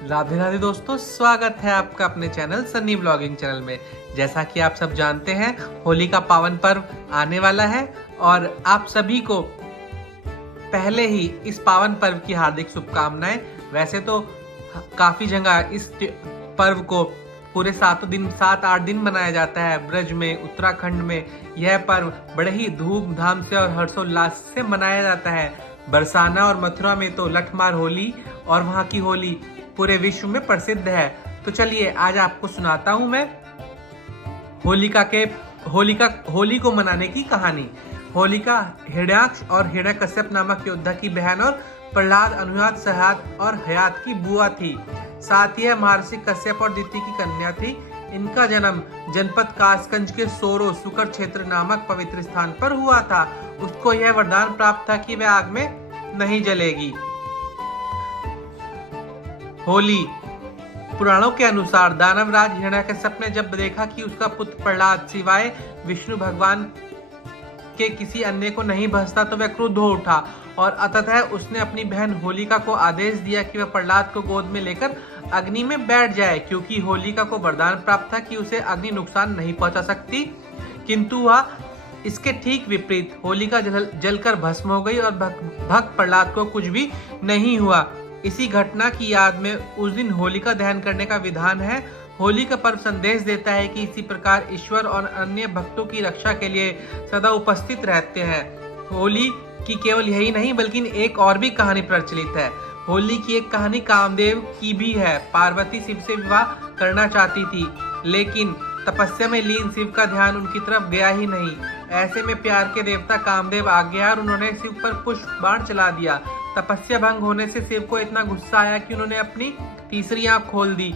राधे राधे दोस्तों, स्वागत है आपका अपने चैनल सन्नी ब्लॉगिंग चैनल में। जैसा कि आप सब जानते हैं, होली का पावन पर्व आने वाला है और आप सभी को पहले ही इस पावन पर्व की हार्दिक शुभकामनाएं। वैसे तो काफी जगह इस पर्व को पूरे 7-8 दिन मनाया जाता है। ब्रज में, उत्तराखंड में यह पर्व बड़े ही धूमधाम से और हर्षोल्लास से मनाया जाता है। बरसाना और मथुरा में तो लठमार होली और वहाँ की होली पूरे विश्व में प्रसिद्ध है। तो चलिए आज आपको सुनाता हूँ मैं होली को मनाने की कहानी। होलिका हिरण्याक्ष और हिरण्यकश्यप नामक योद्धा की बहन और प्रहलाद, अनुयात, सहात और हयात की बुआ थी। साथ ही महर्षि कश्यप और दिति की कन्या थी। इनका जन्म जनपद कासगंज के सोरो सुकर क्षेत्र नामक पवित्र स्थान पर हुआ था। उसको यह वरदान प्राप्त था कि वह आग में नहीं जलेगी। होली पुराणों के अनुसार दानवराज हिरण्याकश्यप ने जब देखा कि उसका पुत्र प्रहलाद सिवाय विष्णु भगवान के किसी अन्य को नहीं भजता तो वह क्रुद्ध हो उठा और अंततः उसने अपनी बहन होलिका को आदेश दिया कि वह प्रहलाद को गोद में लेकर अग्नि में बैठ जाए, क्योंकि होलिका को वरदान प्राप्त था कि उसे अग्नि नुकसान नहीं पहुंचा सकती। किंतु वह इसके ठीक विपरीत होलिका जलकर भस्म हो गई और भक्त प्रहलाद को कुछ भी नहीं हुआ। इसी घटना की याद में उस दिन होलिका दहन करने का विधान है। होली का पर्व संदेश देता है कि इसी प्रकार ईश्वर और अन्य भक्तों की रक्षा के लिए सदा उपस्थित रहते हैं। होली की केवल यही नहीं बल्कि एक और भी कहानी प्रचलित है। होली की एक कहानी कामदेव की भी है। पार्वती शिव से विवाह करना चाहती थी, लेकिन तपस्या में लीन शिव का ध्यान उनकी तरफ गया ही नहीं। ऐसे में प्यार के देवता कामदेव आ गया और उन्होंने शिव पर पुष्प बाण चला दिया। तपस्या भंग होने से शिव को इतना गुस्सा आया कि उन्होंने अपनी तीसरी आंख खोल दी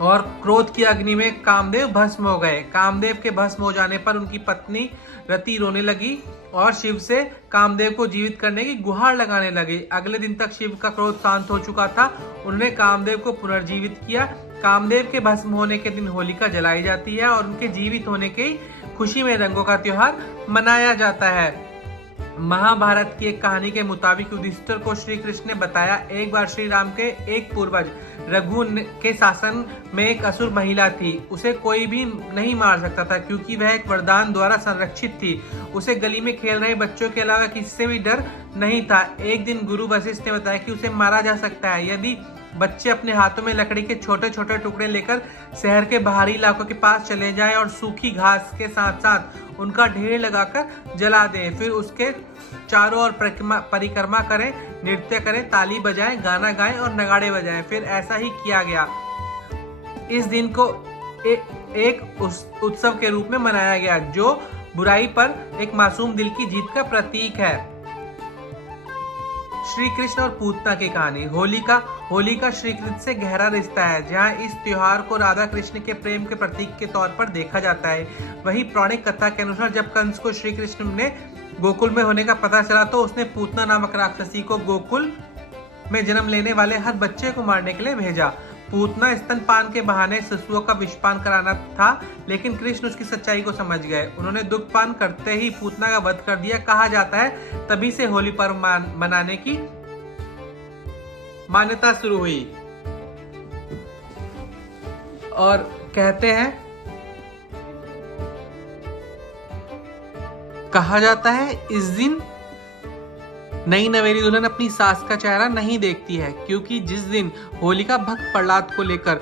और क्रोध की अग्नि में कामदेव भस्म हो गए। कामदेव के भस्म हो जाने पर उनकी पत्नी रति रोने लगी और शिव से कामदेव को जीवित करने की गुहार लगाने लगी। अगले दिन तक शिव का क्रोध शांत हो चुका था। उन्होंने कामदेव को पुनर्जीवित किया। कामदेव के भस्म होने के दिन होलिका जलाई जाती है और उनके जीवित होने की खुशी में रंगों का त्योहार मनाया जाता है। महाभारत की एक कहानी के मुताबिक युधिष्ठिर को श्री कृष्ण ने बताया, एक बार श्री राम के एक पूर्वज रघु के शासन में एक असुर महिला थी। उसे कोई भी नहीं मार सकता था क्योंकि वह एक वरदान द्वारा संरक्षित थी। उसे गली में खेल रहे बच्चों के अलावा किसी से भी डर नहीं था। एक दिन गुरु वशिष्ठ ने बताया कि उसे मारा जा सकता है यदि बच्चे अपने हाथों में लकड़ी के छोटे छोटे टुकड़े लेकर शहर के बाहरी इलाकों के पास चले जाएं और सूखी घास के साथ साथ उनका ढेर लगाकर जला दें। फिर उसके चारों ओर परिक्रमा करें, नृत्य करें, ताली बजाएं, गाना गाएं और नगाड़े बजाएं। फिर ऐसा ही किया गया। इस दिन को एक उत्सव के रूप में मनाया गया जो बुराई पर एक मासूम दिल की जीत का प्रतीक है। श्री कृष्ण और पूतना की कहानी। होली का श्री कृष्ण से गहरा रिश्ता है। जहां इस त्योहार को राधा कृष्ण के प्रेम के प्रतीक के तौर पर देखा जाता है, वहीं पौराणिक कथा के अनुसार जब कंस को श्री कृष्ण ने गोकुल में होने का पता चला तो उसने पूतना नामक राक्षसी को गोकुल में जन्म लेने वाले हर बच्चे को मारने के लिए भेजा। पूतना स्तनपान के बहाने शिशुओं का विषपान कराना था, लेकिन कृष्ण उसकी सच्चाई को समझ गए। उन्होंने दुखपान करते ही पूतना का वध कर दिया। कहा जाता है तभी से होली पर्व मनाने की मान्यता शुरू हुई। और कहते हैं, कहा जाता है इस दिन नई नवेली दुल्हन अपनी सास का चेहरा नहीं देखती है, क्योंकि जिस दिन होलिका भक्त प्रहलाद को लेकर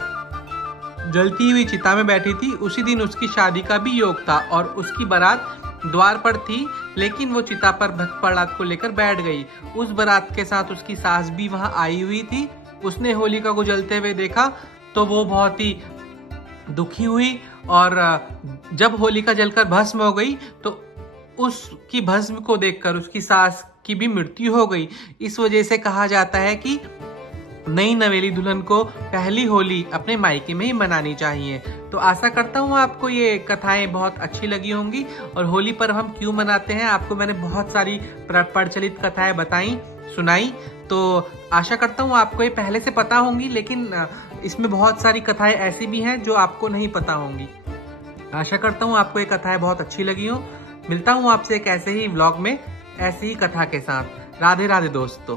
जलती हुई चिता में बैठी थी उसी दिन उसकी शादी का भी योग था और उसकी बारात द्वार पर थी, लेकिन वो चिता पर भक्त प्रहलाद को लेकर बैठ गई। उस बारात के साथ उसकी सास भी वहां आई हुई थी। उसने होलिका को जलते हुए देखा तो वो बहुत ही दुखी हुई और जब होलिका जलकर भस्म हो गई तो उसकी भस्म को देखकर उसकी सास की भी मृत्यु हो गई। इस वजह से कहा जाता है कि नई नवेली दुल्हन को पहली होली अपने मायके में ही मनानी चाहिए। तो आशा करता हूँ आपको ये कथाएं बहुत अच्छी लगी होंगी। और होली पर हम क्यों मनाते हैं आपको मैंने बहुत सारी प्रचलित कथाएं बताई, सुनाई। तो आशा करता हूँ आपको ये पहले से पता होंगी, लेकिन इसमें बहुत सारी कथाएं ऐसी भी हैं जो आपको नहीं पता होंगी। आशा करता हूँ आपको ये कथाएं बहुत अच्छी लगी हो। मिलता हूँ आपसे एक ऐसे ही व्लॉग में ऐसी ही कथा के साथ। राधे राधे दोस्तों।